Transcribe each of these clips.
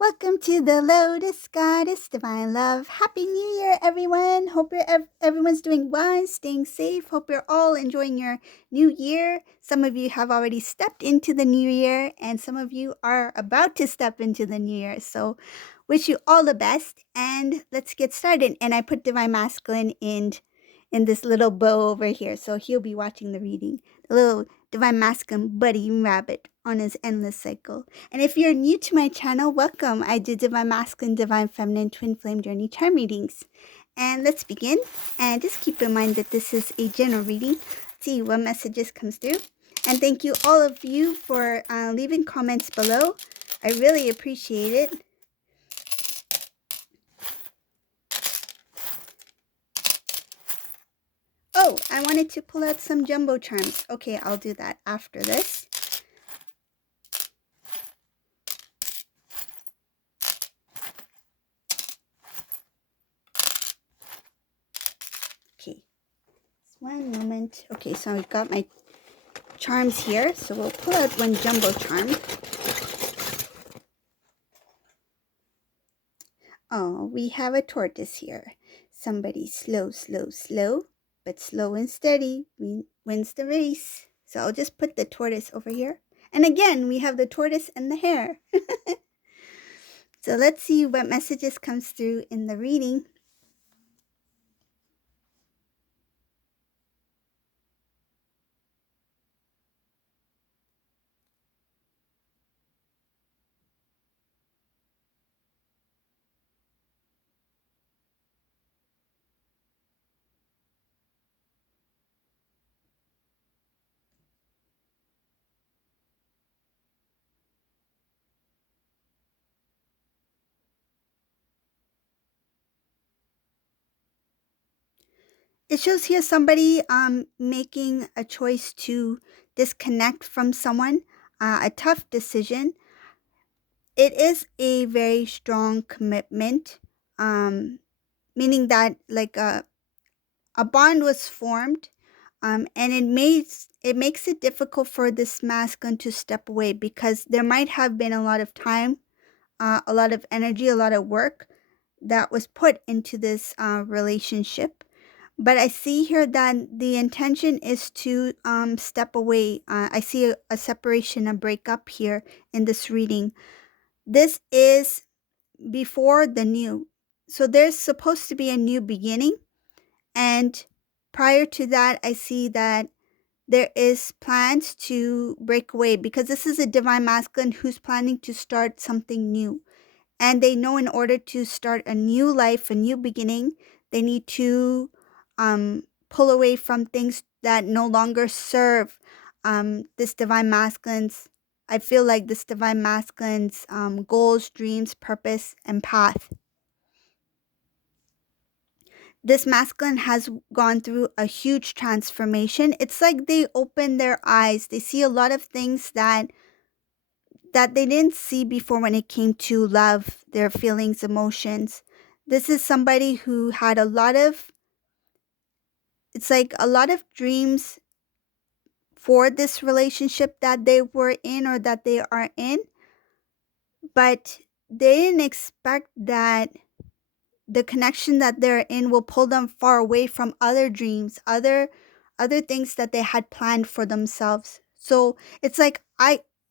Welcome to the Lotus Goddess Divine Love. Happy New Year, everyone. Hope everyone's doing well, staying safe. Hope you're all enjoying your new year. Some of you have already stepped into the new year, and some of you are about to step into the new year. So, wish you all the best, and let's get started. And I put Divine Masculine in this little bow over here, so he'll be watching the reading. The little Divine Masculine buddy rabbit on his endless cycle. And if you're new to my channel, welcome. I do Divine Masculine, Divine Feminine, Twin Flame Journey Charm readings. And let's begin. And just keep in mind that this is a general reading. Let's see what messages comes through. And thank you all of you for leaving comments below. I really appreciate it. Oh, I wanted to pull out some jumbo charms. Okay, I'll do that after this. Okay, just one moment. Okay, so I've got my charms here, so we'll pull out one jumbo charm. Oh, we have a tortoise here. Somebody slow, slow, slow, but slow and steady wins the race. So I'll just put the tortoise over here. And again, we have the tortoise and the hare. So let's see what messages comes through in the reading. It shows here somebody making a choice to disconnect from someone, a tough decision. It is a very strong commitment, meaning that like a bond was formed, and it makes it difficult for this masculine to step away because there might have been a lot of time, a lot of energy, a lot of work that was put into this relationship. But I see here that the intention is to step away. I see a separation, a breakup here in this reading. This is before the new. So there's supposed to be a new beginning. And prior to that, I see that there is plans to break away because this is a divine masculine who's planning to start something new. And they know in order to start a new life, a new beginning, they need to pull away from things that no longer serve this divine masculine's. I feel like this divine masculine's goals, dreams, purpose, and path. This masculine has gone through a huge transformation. It's like they open their eyes. They see a lot of things that they didn't see before when it came to love, their feelings, emotions. This is somebody who had it's like a lot of dreams for this relationship that they were in or that they are in, but they didn't expect that the connection that they're in will pull them far away from other dreams, other things that they had planned for themselves. So it's like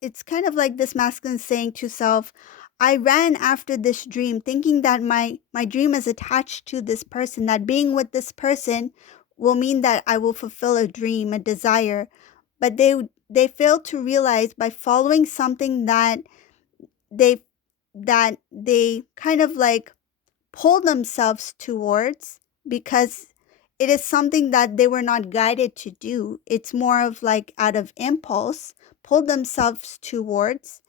it's kind of like this masculine saying to self, I ran after this dream thinking that my dream is attached to this person, that being with this person will mean that I will fulfill a dream, a desire. But they fail to realize by following something they that they kind of like pull themselves towards, because it is something that they were not guided to do. It's more of like out of impulse, pull themselves towards.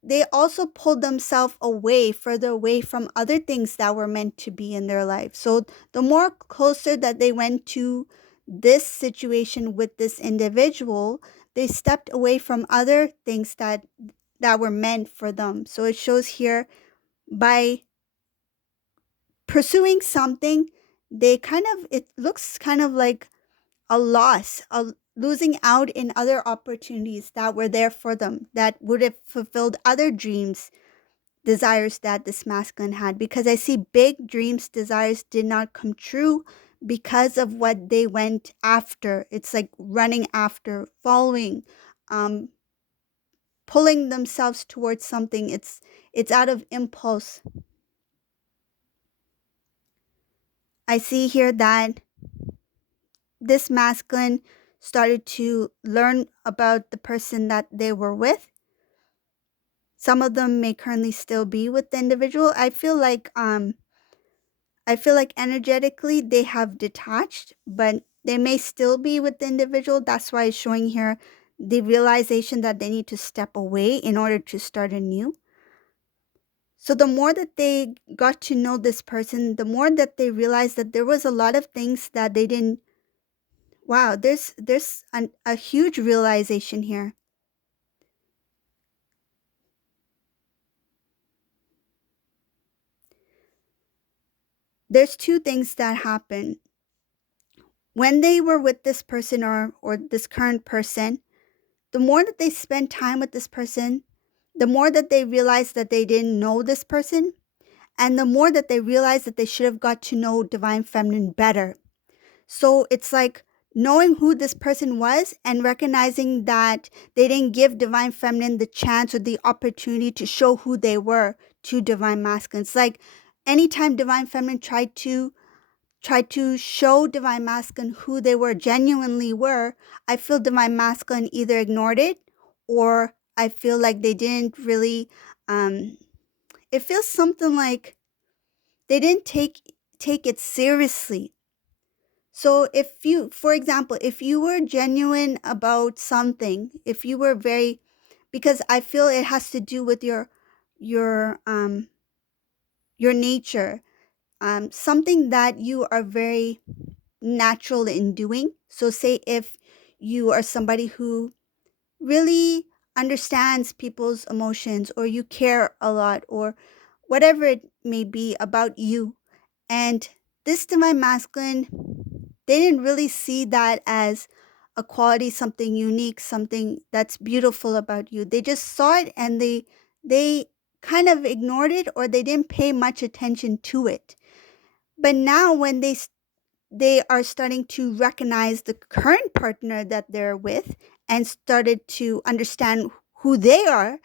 They also pulled themselves away, further away from other things that were meant to be in their life. So the more closer that they went to this situation with this individual, they stepped away from other things that were meant for them. So it shows here by pursuing something, it looks kind of like a loss, a losing out in other opportunities that were there for them, that would have fulfilled other dreams desires that this masculine had, because I see big dreams, desires did not come true because of what they went after. It's like running after, following, um, pulling themselves towards something. It's out of impulse. I see here that this masculine started to learn about the person that they were with. Some of them may currently still be with the individual. I feel like energetically they have detached, but they may still be with the individual. That's why it's showing here the realization that they need to step away in order to start anew. So the more that they got to know this person, the more that they realized that there was a lot of things that they didn't. Wow, a huge realization here. There's two things that happen. When they were with this person or this current person, the more that they spend time with this person, the more that they realize that they didn't know this person, and the more that they realize that they should have got to know Divine Feminine better. So it's like knowing who this person was and recognizing that they didn't give Divine Feminine the chance or the opportunity to show who they were to Divine Masculine. It's like anytime Divine Feminine tried to show Divine Masculine who they were, genuinely were, I feel Divine Masculine either ignored it, or I feel like they didn't really, um, it feels something like they didn't take it seriously. So if you, for example, if you were genuine about something, if you were very, because I feel it has to do with your um your nature, something that you are very natural in doing. So say if you are somebody who really understands people's emotions, or you care a lot, or whatever it may be about you, and this Divine Masculine, they didn't really see that as a quality, something unique, something that's beautiful about you. They just saw it and they kind of ignored it, or they didn't pay much attention to it. But now when they are starting to recognize the current partner that they're with and started to understand who they are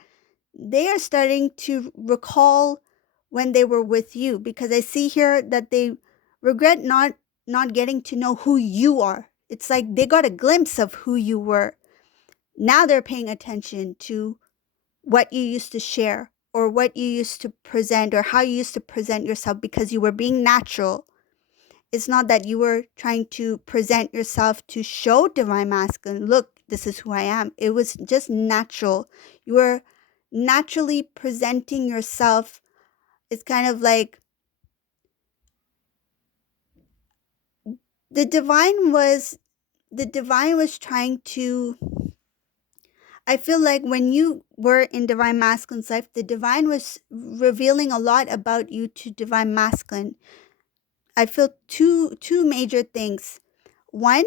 starting to recall when they were with you, because I see here that they regret not getting to know who you are. It's like they got a glimpse of who you were. Now they're paying attention to what you used to share, or what you used to present, or how you used to present yourself, because you were being natural. It's not that you were trying to present yourself to show Divine Masculine, look, this is who I am. It was just natural. You were naturally presenting yourself. It's kind of like the divine was trying to, I feel like when you were in Divine Masculine's life, the divine was revealing a lot about you to Divine Masculine. I feel two major things. One,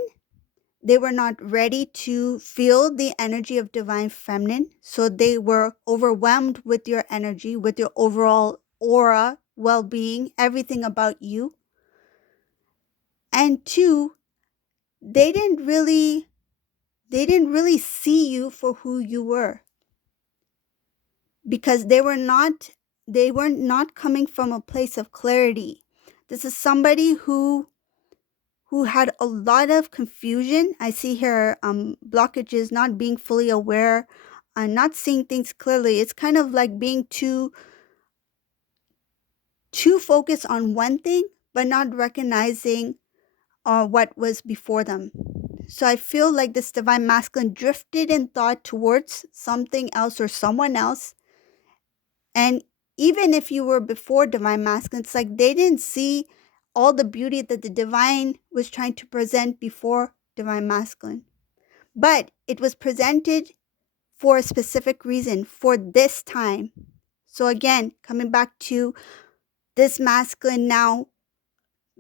they were not ready to feel the energy of Divine Feminine. So they were overwhelmed with your energy, with your overall aura, well being, everything about you. And two, they didn't really see you for who you were, because they were not coming from a place of clarity. This is somebody who had a lot of confusion. I see here blockages, not being fully aware, not seeing things clearly. It's kind of like being too focused on one thing, but not recognizing what was before them. So I feel like this Divine Masculine drifted in thought towards something else or someone else. And even if you were before Divine Masculine, it's like they didn't see all the beauty that the divine was trying to present before Divine Masculine. But it was presented for a specific reason, for this time. So again, coming back to this masculine now,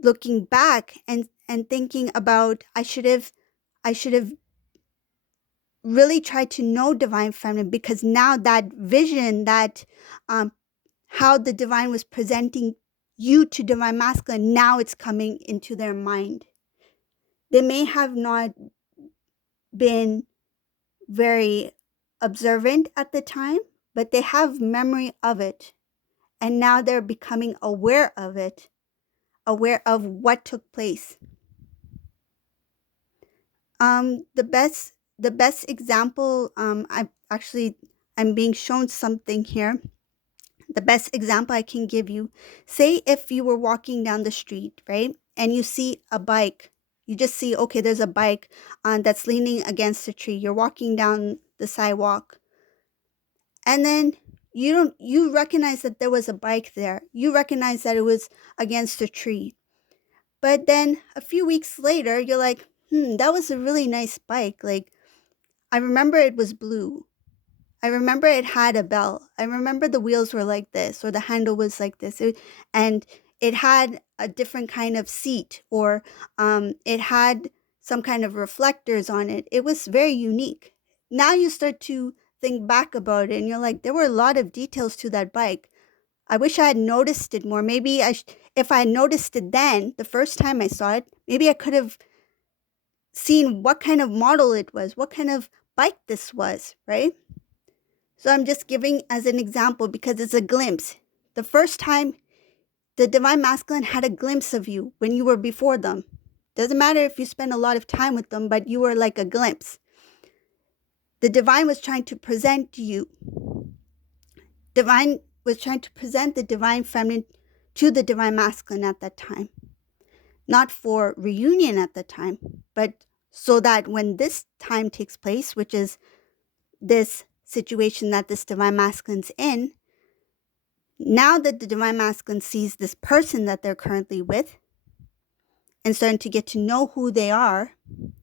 looking back and thinking about, I should have really tried to know Divine Feminine, because now that vision, that um how the divine was presenting you to divine masculine, now it's coming into their mind. They may have not been very observant at the time, but they have memory of it. And now they're becoming aware of it, aware of what took place. The best example, I'm being shown something here. The best example I can give you, say if you were walking down the street, right? And you see a bike. You just see, okay, there's a bike that's leaning against a tree. You're walking down the sidewalk. And then you recognize that there was a bike there. You recognize that it was against a tree. But then a few weeks later, you're like, that was a really nice bike. Like, I remember it was blue. I remember it had a bell. I remember the wheels were like this, or the handle was like this. And it had a different kind of seat, or it had some kind of reflectors on it. It was very unique. Now you start to think back about it, and you're like, there were a lot of details to that bike. I wish I had noticed it more. Maybe if I had noticed it then, the first time I saw it, maybe I could have seen what kind of model it was, what kind of bike this was, right? So I'm just giving as an example because it's a glimpse. The first time the divine masculine had a glimpse of you when you were before them. Doesn't matter if you spend a lot of time with them, but you were like a glimpse. The divine was trying to present you. Divine was trying to present the divine feminine to the divine masculine at that time. Not for reunion at the time, but so that when this time takes place, which is this situation that this divine masculine's in, now that the divine masculine sees this person that they're currently with and starting to get to know who they are,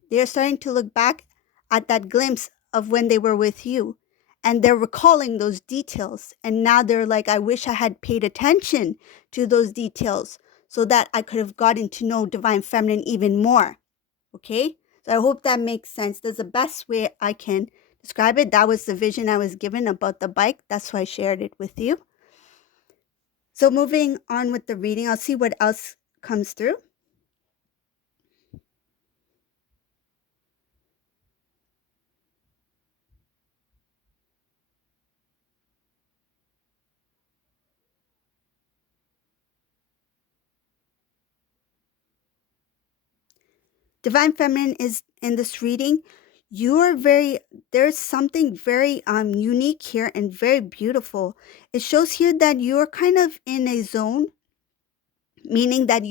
they're starting to look back at that glimpse of when they were with you. And they're recalling those details. And now they're like, I wish I had paid attention to those details so that I could have gotten to know divine feminine even more. Okay? So I hope that makes sense. That's the best way I can describe it. That was the vision I was given about the bike. That's why I shared it with you. So moving on with the reading, I'll see what else comes through. Divine Feminine is in this reading. There's something very unique here and very beautiful. It shows here that you're kind of in a zone, meaning that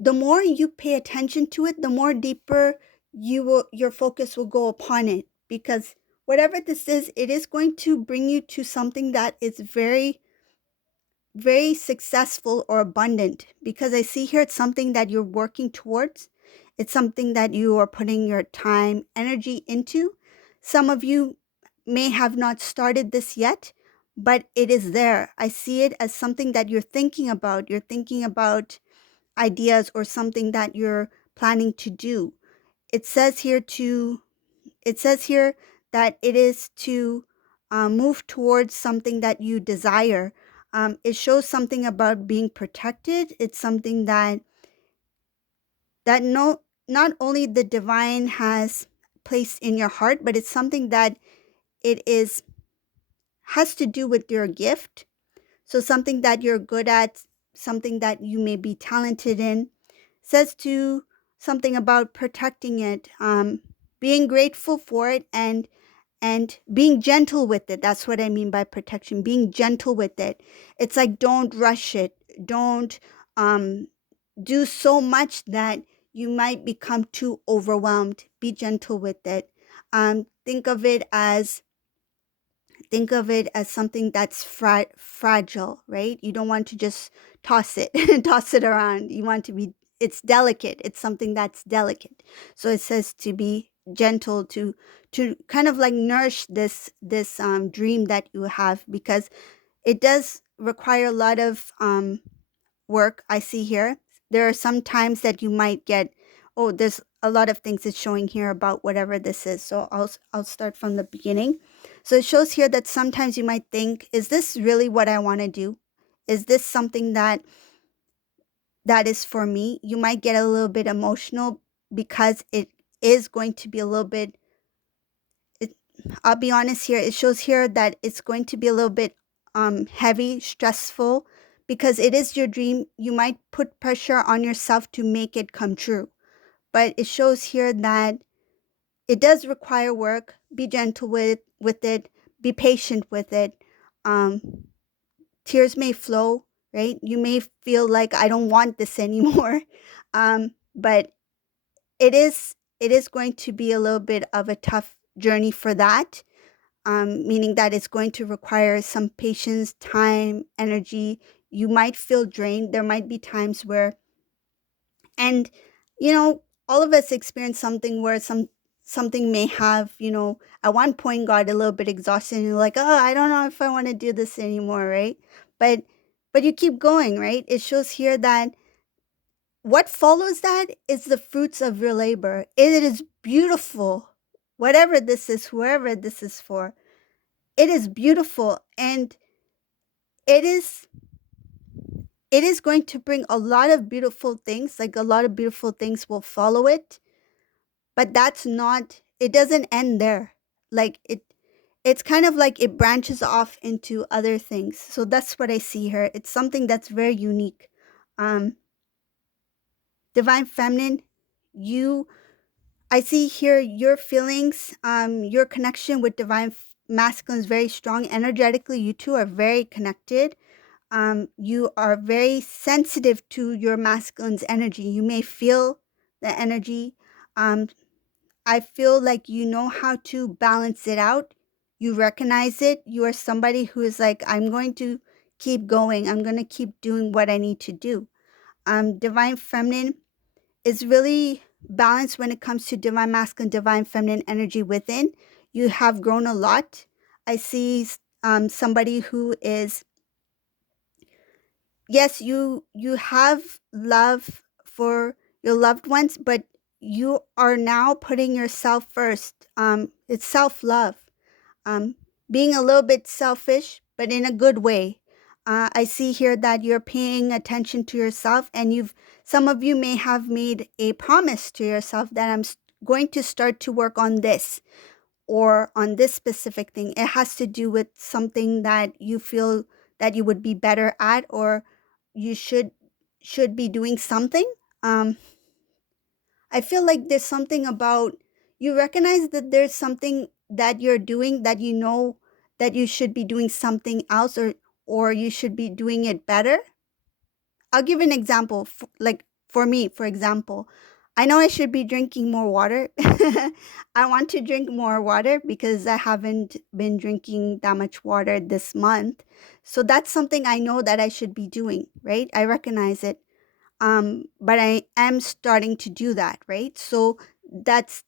the more you pay attention to it, the more deeper your focus will go upon it, because whatever this is, it is going to bring you to something that is very, very successful or abundant, because I see here it's something that you're working towards. It's something that you are putting your time, energy into. Some of you may have not started this yet, but it is there. I see it as something that you're thinking about. You're thinking about ideas or something that you're planning to do. It says here that it is to move towards something that you desire. It shows something about being protected. It's something that no, not only the divine has placed in your heart, but it's something that it has to do with your gift. So something that you're good at, something that you may be talented in. Says to something about protecting it, being grateful for it, and being gentle with it. That's what I mean by protection, being gentle with it. It's like, don't rush it. Don't do so much that you might become too overwhelmed. Be gentle with it. Think of it as something that's fragile, right? You don't want to just toss it toss it around. You want to be, it's delicate. It's something that's delicate. So it says to be gentle, to kind of like nourish this dream that you have, because it does require a lot of work. I see here there are some times that you might get, oh, there's a lot of things it's showing here about whatever this is. So I'll start from the beginning. So it shows here that sometimes you might think, is this really what I want to do? Is this something that is for me? You might get a little bit emotional because it is going to be a little bit it, I'll be honest here, it shows here that it's going to be a little bit heavy, stressful, because it is your dream. You might put pressure on yourself to make it come true. But it shows here that it does require work. Be gentle with it. Be patient with it. Um, Tears may flow, right? You may feel like I don't want this anymore, but it is going to be a little bit of a tough journey for that. Meaning that it's going to require some patience, time, energy. You might feel drained. There might be times where, and all of us experience something where something may have, at one point got a little bit exhausted and you're like, oh, I don't know if I want to do this anymore, right? But but you keep going, right? It shows here that what follows that is the fruits of your labor. It is beautiful. Whatever this is, whoever this is for, it is beautiful, and it is it is going to bring a lot of beautiful things. Like, a lot of beautiful things will follow it, but that's not it doesn't end there. Like, it's kind of like it branches off into other things. So that's what I see here. It's something that's very unique. um Divine feminine, you I see here your feelings, your connection with divine masculine is very strong. Energetically, you two are very connected. You are very sensitive to your masculine's energy. You may feel the energy. Um, I feel like you know how to balance it out. You recognize it. You are somebody who is like, I'm going to keep going. I'm going to keep doing what I need to do. Divine feminine is really balanced when it comes to divine masculine, divine feminine energy within. You have grown a lot. I see somebody who is, yes, you have love for your loved ones, but you are now putting yourself first. It's self-love. um, Being a little bit selfish, but in a good way. I see here that you're paying attention to yourself, and some of you may have made a promise to yourself that going to start to work on this, or on this specific thing. It has to do with something that you feel that you would be better at, or you should be doing something. Um, I feel like there's something about, you recognize that there's something that you're doing that you know that you should be doing something else, or you should be doing it better. I'll give an example. Like, for me, for example, I know I should be drinking more water. I want to drink more water because I haven't been drinking that much water this month. So that's something I know that I should be doing, right? I recognize it. But I am starting to do that, right? So that's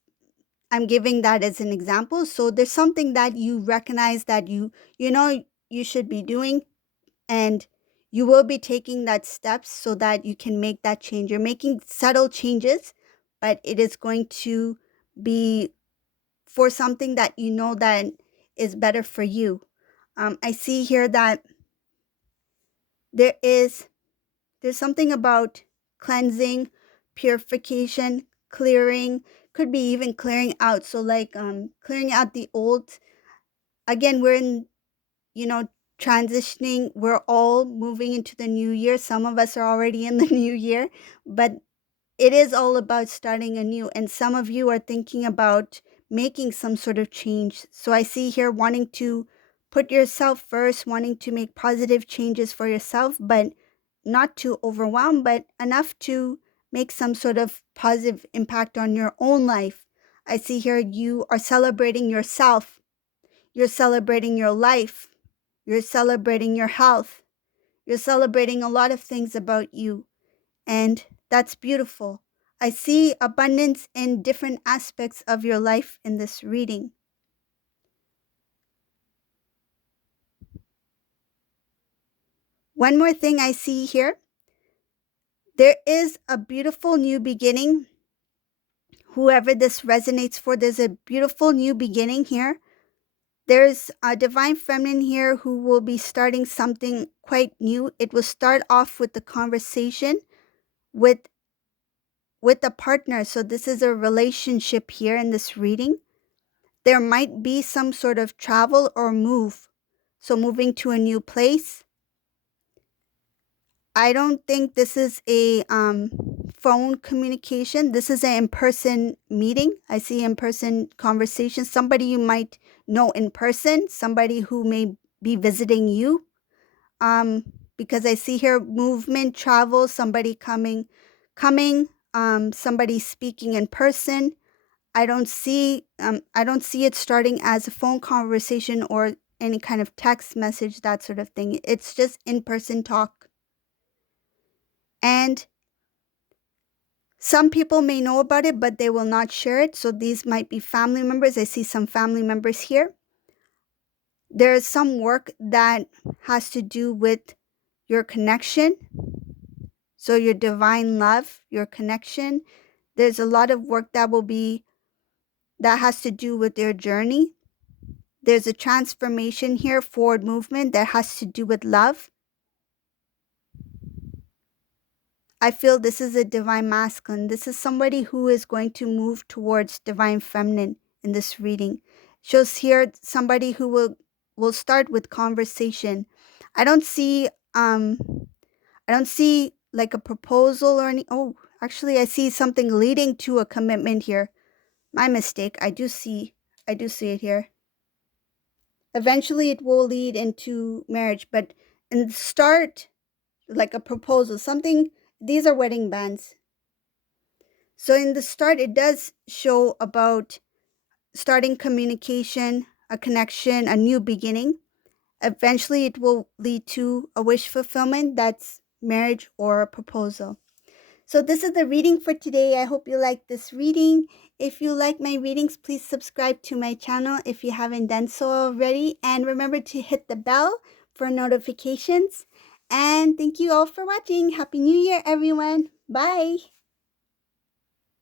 I'm giving that as an example. So there's something that you recognize that you know you should be doing, and you will be taking that steps so that you can make that change. You're making subtle changes, but it is going to be for something that you know that is better for you. I see here that there is there's something about cleansing, purification, clearing, could be even clearing out. So, like, clearing out the old. Again, we're in, you know, transitioning. We're all moving into the new year. Some of us are already in the new year, but it is all about starting anew. And some of you are thinking about making some sort of change. So I see here wanting to put yourself first, wanting to make positive changes for yourself, but not too overwhelmed, but enough to make some sort of positive impact on your own life. I see here you are celebrating yourself, you're celebrating your life, you're celebrating your health, you're celebrating a lot of things about you. And that's beautiful. I see abundance in different aspects of your life in this reading. One more thing I see here, there is a beautiful new beginning. Whoever this resonates for, there's a beautiful new beginning here. There's a divine feminine here who will be starting something quite new. It will start off with the conversation with a partner. So this is a relationship here in this reading. There might be some sort of travel or move. So moving to a new place. I don't think this is a phone communication. This is an in-person meeting. I see in-person conversation. Somebody you might know in person, somebody who may be visiting you. Because I see here movement, travel, somebody coming, somebody speaking in person. I don't see it starting as a phone conversation or any kind of text message, that sort of thing. It's just in-person talk. And some people may know about it, but they will not share it. So these might be family members. I see some family members here. There is some work that has to do with your connection. So your divine love, your connection. There's a lot of work that has to do with your journey. There's a transformation here, forward movement that has to do with love. I feel this is a divine masculine. This is somebody who is going to move towards divine feminine in this reading. Shows here somebody who will start with conversation. I don't see like a proposal or any. Oh, actually I see something leading to a commitment here. My mistake. I do see it here. Eventually it will lead into marriage, but in the start, like a proposal, something. These are wedding bands. So in the start, it does show about starting communication, a connection, a new beginning. Eventually, it will lead to a wish fulfillment. That's marriage or a proposal. So this is the reading for today. I hope you like this reading. If you like my readings, please subscribe to my channel if you haven't done so already. And remember to hit the bell for notifications. And thank you all for watching. Happy New Year, everyone. Bye.